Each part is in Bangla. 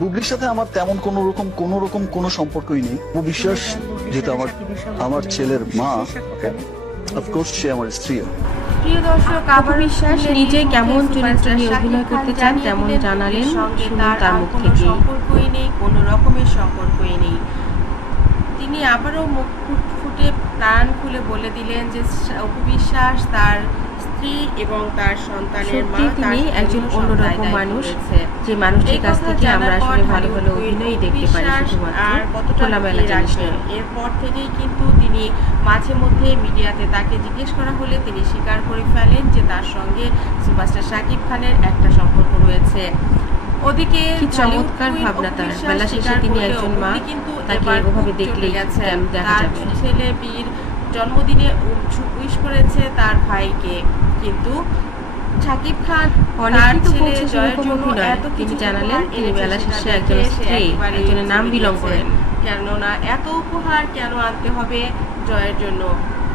বুবলির সাথে আমার তেমন কোনো রকম কোনো সম্পর্কই নেই। বিশ্বাস যেটা আমার ছেলের মা, অফকোর্স সে আমার স্ত্রী। প্রিয় দর্শক, অপু বিশ্বাস নিজে কেমন চরিত্র নিয়ে অভিনয় করতে চান তেমন জানালেন, শুনুন তার মুখ থেকে। সম্পর্কই নেই, কোনো রকমের সম্পর্কই নেই। তিনি আবারও মুখ ফুটে প্রাণ খুলে বলে দিলেন যে অপু বিশ্বাস তার স্ত্রী এবং তার সন্তানের মা। তিনি একজন অন্যরকম মানুষ, যে মানুষটির কাছ থেকে আমরা আসলে ভালো ভালো অভিনয় দেখতে পারি শুধুমাত্র খোলামেলা জিনিস নয়। এরপর থেকেই কিন্তু তিনি মাঝে মধ্যে মিডিয়াতে তাকে জিজ্ঞেস করা হলে তিনি স্বীকার করে ফেলেন যে তার সঙ্গে সুপারস্টার শাকিব খানের একটা সম্পর্ক রয়েছে। ওদিকে কি চমৎকার ভাবনা তার, বেলা শেষে তিনি একজন মা, তাকে এভাবে দেখলেই দেখা যাবে। ছেলে বীর জন্মদিনে উইশ করেছে তার ভাইকে, কিন্তু শাকিব খান তার ছেলে জয়ের জন্য এত কিছু জানালেন, তিনি বেলা শেষে একজন স্ত্রী, একজনের নাম বিলং করেন। কেননা এত উপহার কেন আনতে হবে জয়ের জন্য?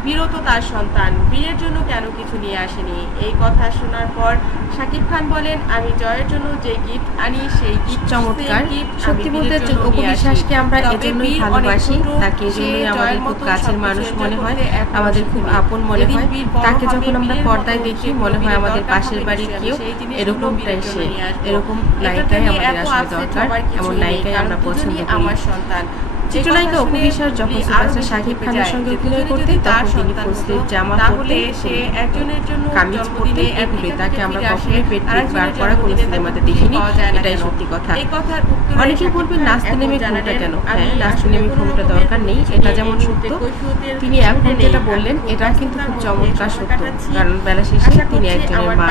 বীরও তো তার সন্তান, বীরের জন্য কেন কিছু নিয়ে আসেনি? এই কথা শোনার পর শাকিব খান বলেন, আমি জয়ের জন্য যে গিফট আনি সেই গিফট চমৎকার। সত্যি বলতে অপু বিশ্বাসকে আমরা এজন্যই ভালোবাসি, তাকে এজন্যই আমাদের খুব কাছের মানুষ মনে হয়, আমাদের খুব আপন মনে হয়। তাকে যখন আমরা পর্দায় দেখি মনে হয় আমাদের পাশের বাড়ির কেউ, এরকমটাই সে। এরকম নায়িকাই আমাদের আসলে দরকার, এমন নায়িকাই আমরা পছন্দ করি। আমার সন্তান চিত্রনায়িকা অপু বিশ্বাস যখন সুপারস্টার শাকিব খানের সঙ্গে অভিনয় করতেন তখন তিনি ফসলের জামা পরতেন, সে একজনের জন্য কামিজ পরতেন, এগুলোই তাকে আমরা কখনোই পেট বার করা কোনো সিনেমাতে দেখিনি, এটাই সত্যি কথা। অনেকেই বলবেন নাচতে নেমে ঘুমটা কেন? হ্যাঁ, নাচতে নেমে ঘুমটা দরকার নেই, এটা যেমন সত্য, তিনি এখন যেটা বললেন এটা কিন্তু খুব চমৎকার সত্য। কারণ বেলা শেষে তিনি একজনের মা,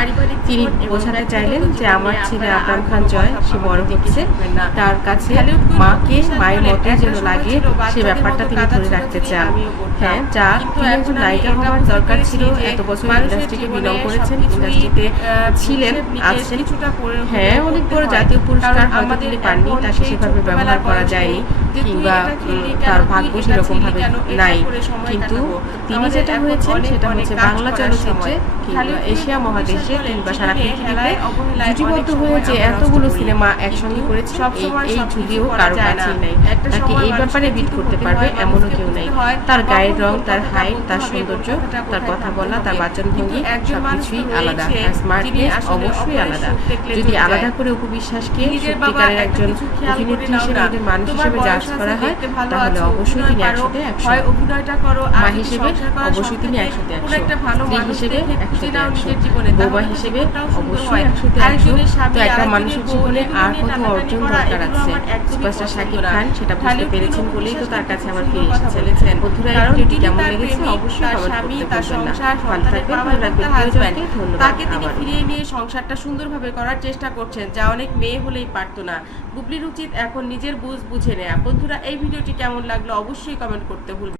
তিনি বোঝাতে চাইলেন যে আমার ছেলে আকরাম খান জয়, সে বড় হচ্ছে, তার কাছে মাকে মায়ের মতোই যেন লাগে, সে ব্যাপারটা তিনি ধরে রাখতে চান। হ্যাঁ, যা তিনি একজন নায়িকা হওয়ার দরকার ছিল, এত বছর ইন্ডাস্ট্রিকে বিলং করেছেন, ইন্ডাস্ট্রিতে ছিলেন, আছেন। হ্যাঁ, অনেক বড় জাতীয় পুরস্কার হয়তো তিনি পাননি, তাকে সেভাবে ব্যবহার করা যায়নি, কিংবা তার ভাগ্য সেরকম ভাবে নাই। কিন্তু তিনি যেটা হয়েছেন সেটা হচ্ছে বাংলা চলচ্চিত্রে কিংবা এশিয়া মহাদেশে কিংবা সারা পৃথিবীতে জুটিবদ্ধ হয়ে যে এতগুলো সিনেমা একসঙ্গে করেছে, এই জুটিও কারো কাছেই নাই। তাকে এই ব্যাপারে বিট করতে পারবে এমনও কেউ নেই। তার গায়ের রং, তার হাইট, তার সৌন্দর্য, তার কথা বলা, তার বাচনভঙ্গি সবকিছুই আলাদা, তার স্মার্টনেস অবশ্যই আলাদা। যদি আলাদা করে অপু বিশ্বাসকে সত্যিকারের একজন অভিনেত্রী হিসেবে, একজন মানুষ হিসেবে জাজ করা হয়, তাহলে অবশ্যই তিনি 100-তে 100, মা হিসেবে অবশ্যই তিনি 100-তে 100, স্ত্রী হিসেবে 100-তে 100, বৌমা হিসেবে অবশ্যই 100-তে 100। তো একটা মানুষের জীবনে আর কত অর্জন দরকার আছে? সুপারস্টার শাকিব খান সেটা বুঝতে পেরেছেন বলেই তো তার কাছে আবার ফিরে এসেছেন। বন্ধুরা, এই ভিডিওটি কেমন লেগেছে অবশ্যই কমেন্ট করতে ভুলবেন না। ভালো থাকবেন, ভালো রাখবেন প্রিয়জনকে, ধন্যবাদ। তাকে তিনি ফিরিয়ে নিয়ে সংসারটা সুন্দরভাবে করার চেষ্টা করছেন, যা অনেক মেয়ে হলেই পারতো না। বুবলির উচিত এখন নিজের বুঝ বুঝে নেয়া। বন্ধুরা, এই ভিডিওটি কেমন লাগলো অবশ্যই কমেন্ট করতে ভুলবেন।